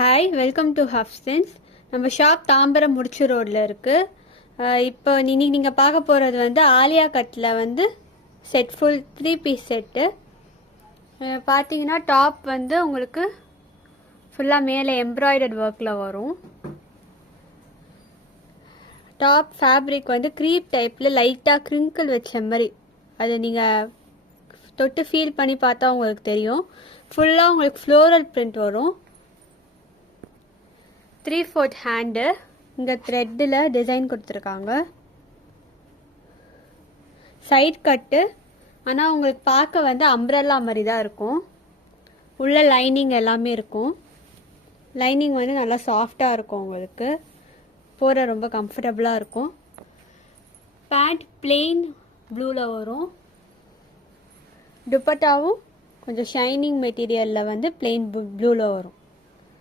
Hi, welcome to ஹஃப்சன்ஸ். நம்ம shop Tambaram முடிச்சு ரோடில் இருக்குது. இப்போ இன்னைக்கு நீங்கள் பார்க்க போகிறது வந்து ஆலியா கட்டில் வந்து செட் ஃபுல் 3 பீஸ் செட்டு. பார்த்தீங்கன்னா டாப் வந்து உங்களுக்கு ஃபுல்லாக மேலே எம்ப்ராய்டர்ட் ஒர்க்கில் வரும். டாப் ஃபேப்ரிக் வந்து க்ரீப் டைப்பில் லைட்டாக க்ரிங்கிள் வச்ச மாதிரி, அது நீங்கள் தொட்டு ஃபீல் பண்ணி பார்த்தா உங்களுக்கு தெரியும். ஃபுல்லாக உங்களுக்கு ஃப்ளோரல் பிரிண்ட் வரும். 3/4 ஹேண்டு, இங்கே த்ரெட்டில் டிசைன் கொடுத்துருக்காங்க. சைட் கட்டு, ஆனால் உங்களுக்கு பார்க்க வந்து அம்ப்ரெல்லா மாதிரி தான் இருக்கும். உள்ள லைனிங் எல்லாமே இருக்கும். லைனிங் வந்து நல்லா சாஃப்டாக இருக்கும், உங்களுக்கு போட ரொம்ப கம்ஃபர்டபுளாக இருக்கும். பேண்ட் பிளெயின் ப்ளூவில் வரும். துப்பட்டாவும் கொஞ்சம் ஷைனிங் மெட்டீரியலில் வந்து பிளெயின் ப்ளூவில் வரும்.